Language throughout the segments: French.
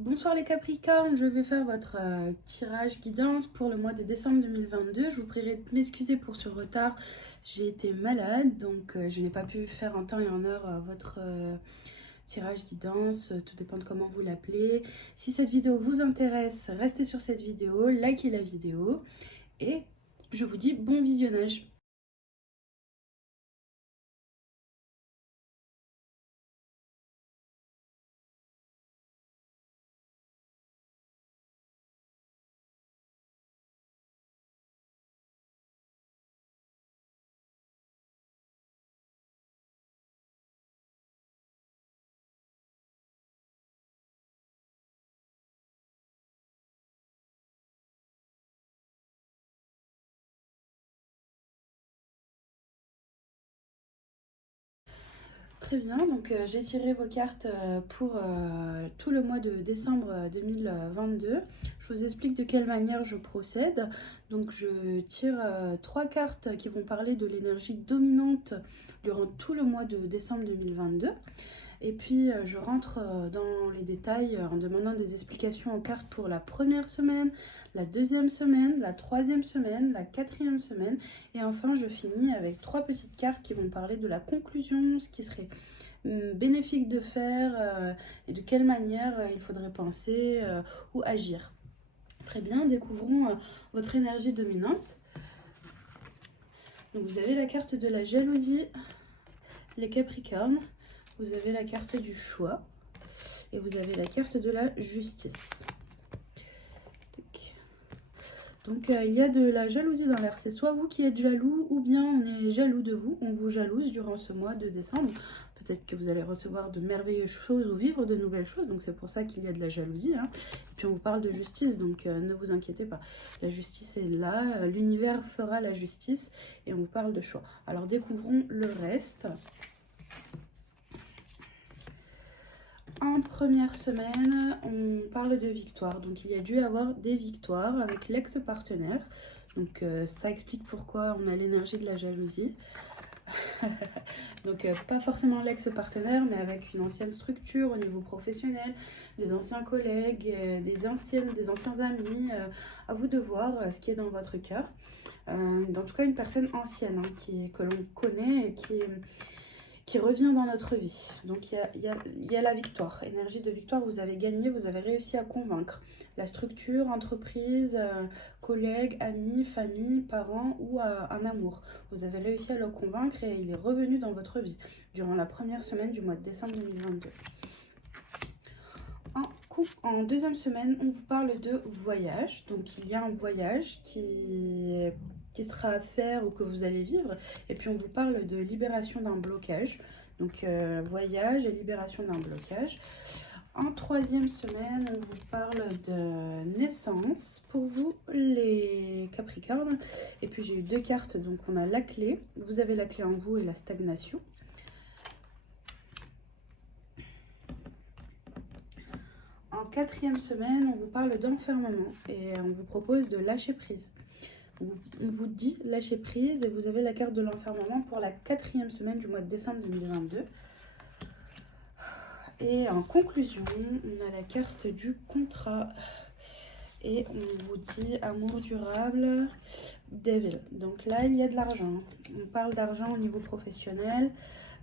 Bonsoir les Capricornes, je vais faire votre tirage guidance pour le mois de décembre 2022. Je vous prierai de m'excuser pour ce retard. J'ai été malade, donc je n'ai pas pu faire en temps et en heure votre tirage guidance. Tout dépend de comment vous l'appelez. Si cette vidéo vous intéresse, restez sur cette vidéo, likez la vidéo et je vous dis bon visionnage. Très bien, donc j'ai tiré vos cartes pour tout le mois de décembre 2022. Je vous explique de quelle manière je procède. Donc je tire trois cartes qui vont parler de l'énergie dominante durant tout le mois de décembre 2022. Et puis je rentre dans les détails en demandant des explications aux cartes pour la première semaine, la deuxième semaine, la troisième semaine, la quatrième semaine. Et enfin je finis avec trois petites cartes qui vont parler de la conclusion, ce qui serait bénéfique de faire et de quelle manière il faudrait penser ou agir. Très bien, découvrons votre énergie dominante. Donc vous avez la carte de la jalousie, les Capricornes, vous avez la carte du choix et vous avez la carte de la justice. Donc il y a de la jalousie dans l'air, c'est soit vous qui êtes jaloux ou bien on est jaloux de vous, on vous jalouse durant ce mois de décembre. Peut-être que vous allez recevoir de merveilleuses choses ou vivre de nouvelles choses, donc c'est pour ça qu'il y a de la jalousie. Et puis on vous parle de justice, donc ne vous inquiétez pas. La justice est là, l'univers fera la justice et on vous parle de choix. Alors découvrons le reste. En première semaine, on parle de victoire. Donc il y a dû avoir des victoires avec l'ex-partenaire. Donc ça explique pourquoi on a l'énergie de la jalousie. Donc pas forcément l'ex-partenaire, mais avec une ancienne structure au niveau professionnel, des anciens collègues, des anciens amis. À vous de voir ce qui est dans votre cœur. En tout cas, une personne ancienne que l'on connaît et qui revient dans notre vie. Donc il y a la victoire, énergie de victoire, vous avez gagné, vous avez réussi à convaincre la structure, entreprise, collègues, amis, famille, parents ou un amour. Vous avez réussi à le convaincre et il est revenu dans votre vie durant la première semaine du mois de décembre 2022. En deuxième semaine, on vous parle de voyage. Donc il y a un voyage qui sera à faire ou que vous allez vivre. Et puis on vous parle de libération d'un blocage. Donc voyage et libération d'un blocage. En troisième semaine, on vous parle de naissance pour vous les Capricornes. Et puis j'ai eu deux cartes, donc on a la clé. Vous avez la clé en vous et la stagnation. En quatrième semaine, on vous parle d'enfermement et on vous propose de lâcher prise. On vous dit lâcher prise et vous avez la carte de l'enfermement pour la quatrième semaine du mois de décembre 2022. Et en conclusion, on a la carte du contrat. Et on vous dit amour durable, Devil. Donc là, il y a de l'argent. On parle d'argent au niveau professionnel.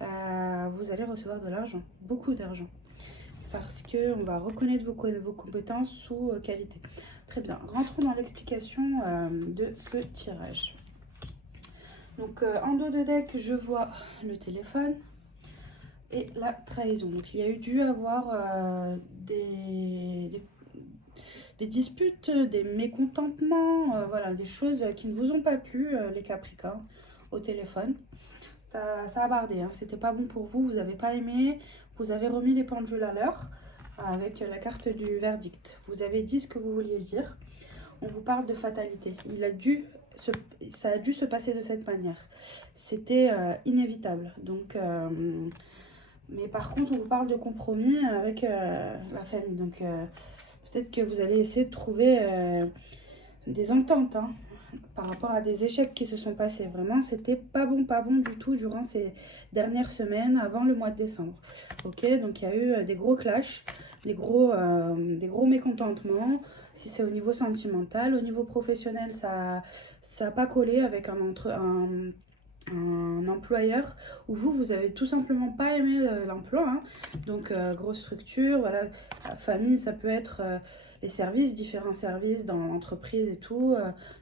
Vous allez recevoir de l'argent, beaucoup d'argent. Parce qu'on va reconnaître vos compétences sous qualité. Très bien, rentrons dans l'explication de ce tirage. Donc en dos de deck, je vois le téléphone et la trahison. Donc il y a eu dû avoir des disputes, des mécontentements, voilà, des choses qui ne vous ont pas plu, les Capricornes, au téléphone. Ça a bardé, hein. C'était pas bon pour vous, vous n'avez pas aimé, vous avez remis les pendules à l'heure avec la carte du verdict. Vous avez dit ce que vous vouliez dire. On vous parle de fatalité. Ça a dû se passer de cette manière. C'était inévitable. Donc, mais par contre, on vous parle de compromis avec la famille. Donc, peut-être que vous allez essayer de trouver des ententes. par rapport à des échecs qui se sont passés. Vraiment, c'était pas bon du tout durant ces dernières semaines avant le mois de décembre. Ok, donc il y a eu des gros clashs, des gros mécontentements. Si c'est au niveau sentimental, au niveau professionnel, ça a pas collé avec un employeur où vous avez tout simplement pas aimé l'emploi, hein. Donc grosse structure, voilà, famille, ça peut être les services, différents services dans l'entreprise et tout,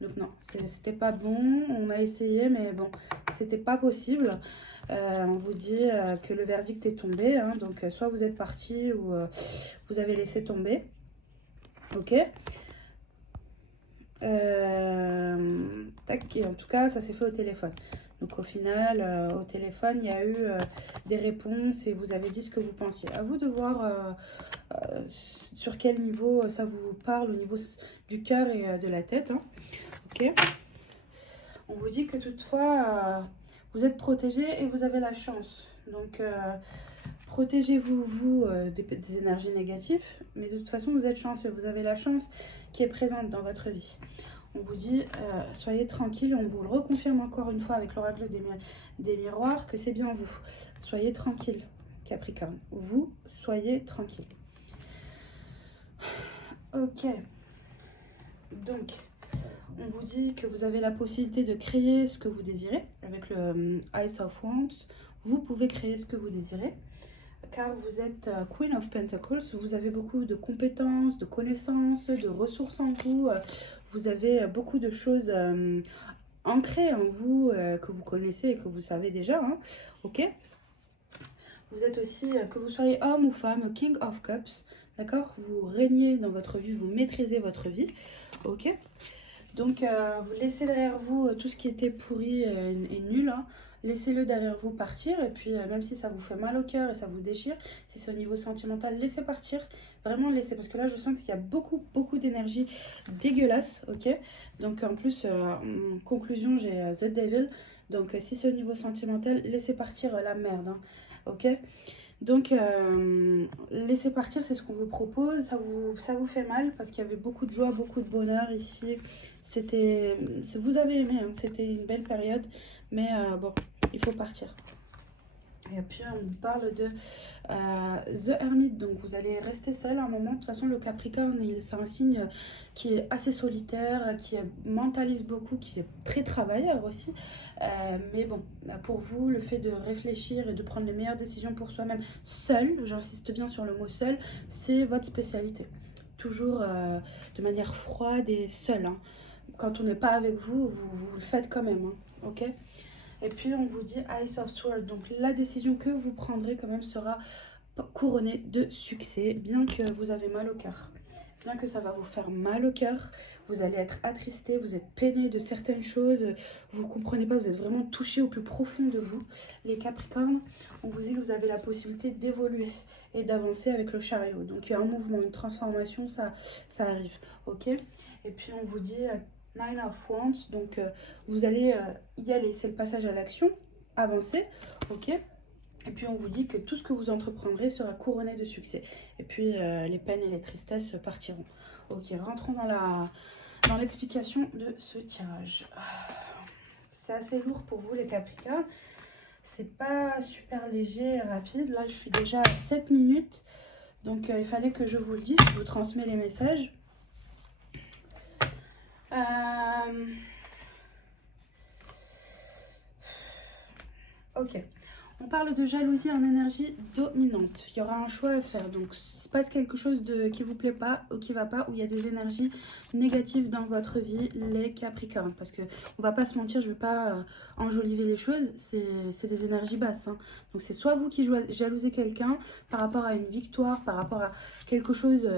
donc non, c'était pas bon. On a essayé mais bon, c'était pas possible. On vous dit que le verdict est tombé, hein. Donc soit vous êtes parti ou vous avez laissé tomber, ok. Tac, et en tout cas ça s'est fait au téléphone. Donc au final, au téléphone, il y a eu des réponses et vous avez dit ce que vous pensiez. À vous de voir sur quel niveau ça vous parle, au niveau du cœur et de la tête, hein. Ok. On vous dit que toutefois, vous êtes protégé et vous avez la chance. Donc protégez-vous, des énergies négatives. Mais de toute façon, vous êtes chanceux. Vous avez la chance qui est présente dans votre vie. On vous dit, soyez tranquille, on vous le reconfirme encore une fois avec l'oracle des miroirs, que c'est bien vous. Soyez tranquille, Capricorne. Vous, soyez tranquille. Ok. Donc, on vous dit que vous avez la possibilité de créer ce que vous désirez. Avec le Ice of Wands, vous pouvez créer ce que vous désirez. Car vous êtes Queen of Pentacles, vous avez beaucoup de compétences, de connaissances, de ressources en vous. Vous avez beaucoup de choses ancrées en vous que vous connaissez et que vous savez déjà, hein. Ok. Vous êtes aussi, que vous soyez homme ou femme, King of Cups, d'accord. Vous régnez dans votre vie, vous maîtrisez votre vie, ok. Donc, vous laissez derrière vous tout ce qui était pourri et nul, hein. Laissez-le derrière vous partir. Et puis, même si ça vous fait mal au cœur et ça vous déchire, si c'est au niveau sentimental, laissez partir. Vraiment, laissez. Parce que là, je sens qu'il y a beaucoup d'énergie dégueulasse, ok. Donc, en plus, en conclusion, j'ai The Devil. Donc, si c'est au niveau sentimental, laissez partir la merde, hein, ok. Donc, laissez partir, c'est ce qu'on vous propose. Ça vous fait mal parce qu'il y avait beaucoup de joie, beaucoup de bonheur ici. Vous avez aimé, hein, c'était une belle période. Mais bon, il faut partir. Et puis, on vous parle de The Hermit. Donc, vous allez rester seul un moment. De toute façon, le Capricorne, c'est un signe qui est assez solitaire, qui mentalise beaucoup, qui est très travailleur aussi. Mais bon, pour vous, le fait de réfléchir et de prendre les meilleures décisions pour soi-même, seul, j'insiste bien sur le mot seul, c'est votre spécialité. Toujours de manière froide et seule, hein. Quand on n'est pas avec vous, vous le faites quand même, hein, ok. Et puis on vous dit Ice of Swords, donc la décision que vous prendrez quand même sera couronnée de succès, bien que vous avez mal au cœur. Bien que ça va vous faire mal au cœur, vous allez être attristé, vous êtes peiné de certaines choses, vous ne comprenez pas, vous êtes vraiment touché au plus profond de vous. Les Capricornes, on vous dit que vous avez la possibilité d'évoluer et d'avancer avec le chariot. Donc il y a un mouvement, une transformation, ça arrive, ok. Et puis on vous dit Nine of Wands, donc vous allez y aller, c'est le passage à l'action, avancer, ok. Et puis on vous dit que tout ce que vous entreprendrez sera couronné de succès. Et puis les peines et les tristesses partiront. Ok, rentrons dans l'explication de ce tirage. C'est assez lourd pour vous les Capricornes. C'est pas super léger et rapide. Là je suis déjà à 7 minutes. Donc il fallait que je vous le dise, je vous transmets les messages. Ok. On parle de jalousie en énergie dominante. Il y aura un choix à faire. Donc, s'il se passe quelque chose qui ne vous plaît pas ou qui ne va pas, ou il y a des énergies négatives dans votre vie, les Capricornes. Parce qu'on ne va pas se mentir, je ne vais pas enjoliver les choses. C'est des énergies basses, hein. Donc, c'est soit vous qui jalousez quelqu'un par rapport à une victoire, par rapport à quelque chose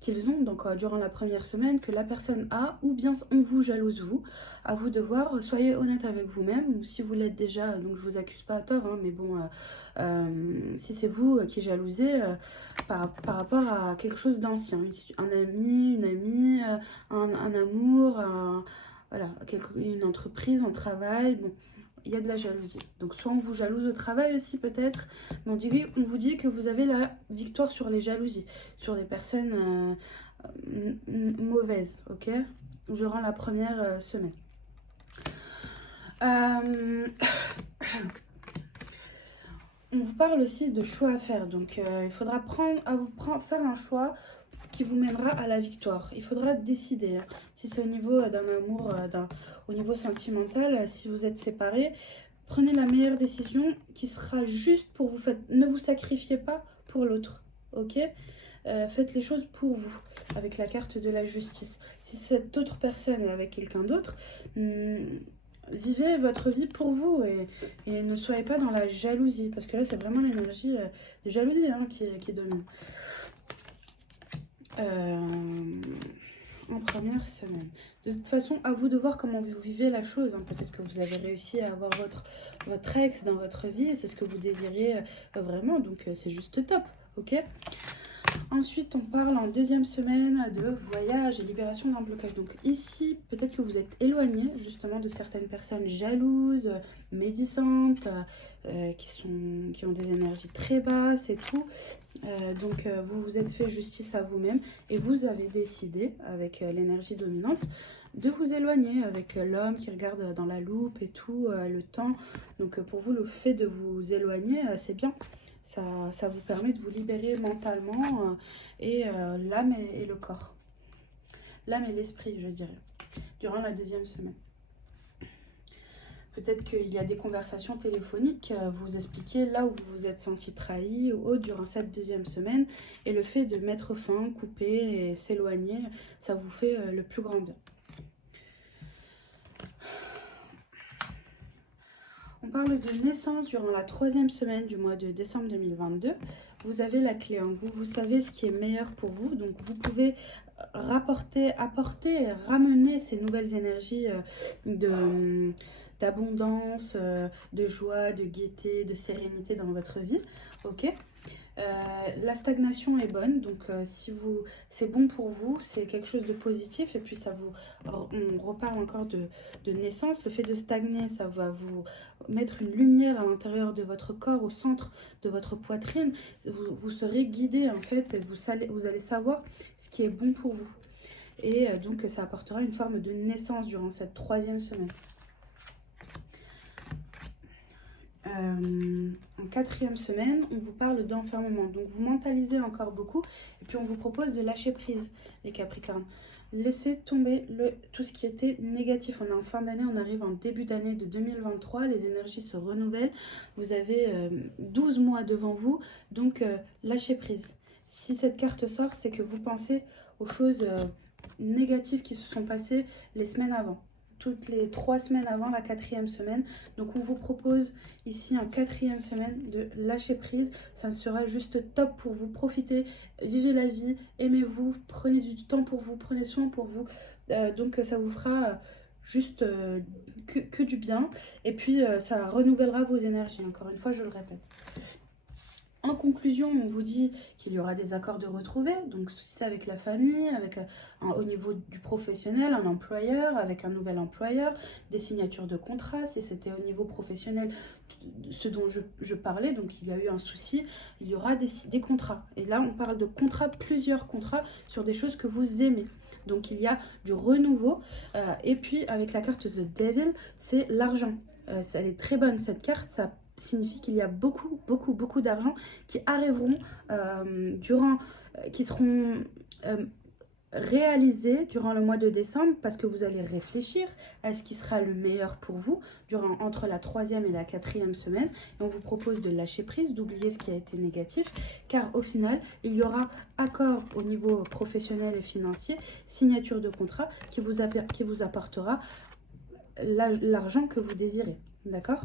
qu'ils ont, donc durant la première semaine, que la personne a, ou bien on vous jalouse vous. À vous de voir, soyez honnête avec vous-même, ou si vous l'êtes déjà, donc je vous accuse pas à tort, hein, mais bon, si c'est vous qui jalousez par rapport à quelque chose d'ancien, un ami, une amie, un amour, voilà, une entreprise, un travail, bon, il y a de la jalousie. Donc soit on vous jalouse au travail aussi peut-être, mais on vous dit que vous avez la victoire sur les jalousies, sur les personnes mauvaises, ok. durant la première semaine. On vous parle aussi de choix à faire. Donc, il faudra faire un choix qui vous mènera à la victoire. Il faudra décider. Hein. Si c'est au niveau d'un amour, au niveau sentimental, si vous êtes séparés, prenez la meilleure décision qui sera juste pour vous. Ne vous sacrifiez pas pour l'autre. Ok ? Faites les choses pour vous, avec la carte de la justice. Si cette autre personne est avec quelqu'un d'autre, vivez votre vie pour vous et ne soyez pas dans la jalousie, parce que là c'est vraiment l'énergie de jalousie hein, qui domine. En première semaine. De toute façon, à vous de voir comment vous vivez la chose. Hein. Peut-être que vous avez réussi à avoir votre ex dans votre vie et c'est ce que vous désiriez vraiment, donc c'est juste top, ok ? Ensuite, on parle en deuxième semaine de voyage et libération d'un blocage. Donc ici, peut-être que vous êtes éloigné justement de certaines personnes jalouses, médisantes, qui ont des énergies très basses et tout. Donc vous vous êtes fait justice à vous-même et vous avez décidé, avec l'énergie dominante, de vous éloigner avec l'homme qui regarde dans la loupe et tout, le temps. Donc pour vous, le fait de vous éloigner, c'est bien. Ça vous permet de vous libérer mentalement et l'âme et le corps. L'âme et l'esprit, je dirais, durant la deuxième semaine. Peut-être qu'il y a des conversations téléphoniques, vous expliquez là où vous vous êtes senti trahi ou autre durant cette deuxième semaine. Et le fait de mettre fin, couper et s'éloigner, ça vous fait le plus grand bien. On parle de naissance durant la troisième semaine du mois de décembre 2022. Vous avez la clé en vous, vous savez ce qui est meilleur pour vous. Donc vous pouvez apporter, ramener ces nouvelles énergies d'abondance, de joie, de gaieté, de sérénité dans votre vie. Ok ? La stagnation est bonne, donc si c'est bon pour vous, c'est quelque chose de positif et puis on reparle encore de naissance. Le fait de stagner, ça va vous mettre une lumière à l'intérieur de votre corps, au centre de votre poitrine. Vous serez guidé en fait et vous allez savoir ce qui est bon pour vous. Et donc ça apportera une forme de naissance durant cette troisième semaine. En quatrième semaine, on vous parle d'enfermement. Donc vous mentalisez encore beaucoup et puis on vous propose de lâcher prise, les Capricornes. Laissez tomber tout ce qui était négatif. On est en fin d'année, on arrive en début d'année de 2023, les énergies se renouvellent. Vous avez 12 mois devant vous, donc lâchez prise. Si cette carte sort, c'est que vous pensez aux choses négatives qui se sont passées les semaines avant. Toutes les 3 semaines avant la quatrième semaine. Donc on vous propose ici en quatrième semaine de lâcher prise. Ça sera juste top pour vous. Profitez, vivez la vie, aimez-vous, prenez du temps pour vous, prenez soin pour vous. Donc ça vous fera juste que du bien. Et puis ça renouvellera vos énergies. Encore une fois, je le répète. En conclusion, on vous dit qu'il y aura des accords de retrouver, donc si c'est avec la famille, au niveau du professionnel, un employeur, avec un nouvel employeur, des signatures de contrats, si c'était au niveau professionnel, ce dont je parlais, donc il y a eu un souci, il y aura des contrats. Et là, on parle de contrats, plusieurs contrats sur des choses que vous aimez. Donc il y a du renouveau. Et puis avec la carte The Devil, c'est l'argent. Elle est très bonne cette carte, ça signifie qu'il y a beaucoup d'argent qui arriveront qui seront réalisés durant le mois de décembre parce que vous allez réfléchir à ce qui sera le meilleur pour vous entre la troisième et la quatrième semaine. Et on vous propose de lâcher prise, d'oublier ce qui a été négatif, car au final, il y aura accord au niveau professionnel et financier, signature de contrat qui vous apportera l'argent que vous désirez. D'accord ?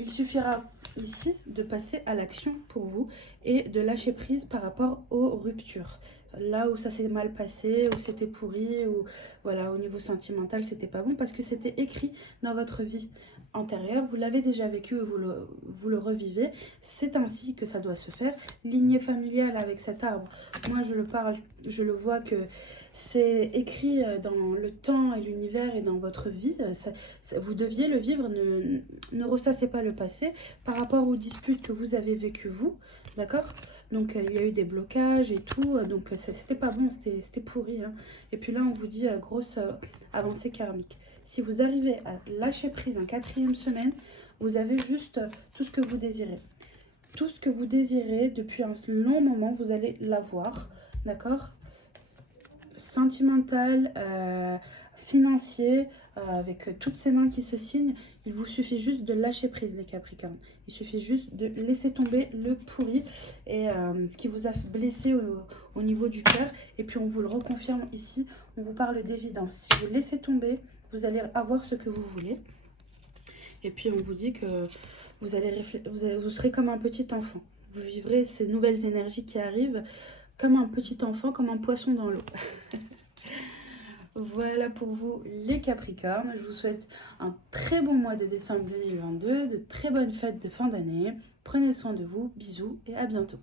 Il suffira ici de passer à l'action pour vous et de lâcher prise par rapport aux ruptures. Là où ça s'est mal passé, où c'était pourri, ou voilà, au niveau sentimental, c'était pas bon parce que c'était écrit dans votre vie antérieure. Vous l'avez déjà vécu et vous le revivez. C'est ainsi que ça doit se faire. Lignée familiale avec cet arbre. Moi, je le vois que c'est écrit dans le temps et l'univers et dans votre vie. Vous deviez le vivre. Ne ressassez pas le passé par rapport aux disputes que vous avez vécues, vous. D'accord ? Donc il y a eu des blocages et tout, donc c'était pas bon, c'était pourri, hein. Et puis là on vous dit grosse avancée karmique. Si vous arrivez à lâcher prise en 4e semaine, vous avez juste tout ce que vous désirez. Tout ce que vous désirez depuis un long moment, vous allez l'avoir, d'accord? Sentimental, financier, avec toutes ces mains qui se signent, il vous suffit juste de lâcher prise les Capricornes. Il suffit juste de laisser tomber le pourri et ce qui vous a blessé au niveau du cœur. Et puis on vous le reconfirme ici, on vous parle d'évidence. Si vous laissez tomber, vous allez avoir ce que vous voulez. Et puis on vous dit que vous serez comme un petit enfant. Vous vivrez ces nouvelles énergies qui arrivent comme un petit enfant, comme un poisson dans l'eau. Voilà pour vous les Capricornes. Je vous souhaite un très bon mois de décembre 2022, de très bonnes fêtes de fin d'année. Prenez soin de vous, bisous et à bientôt.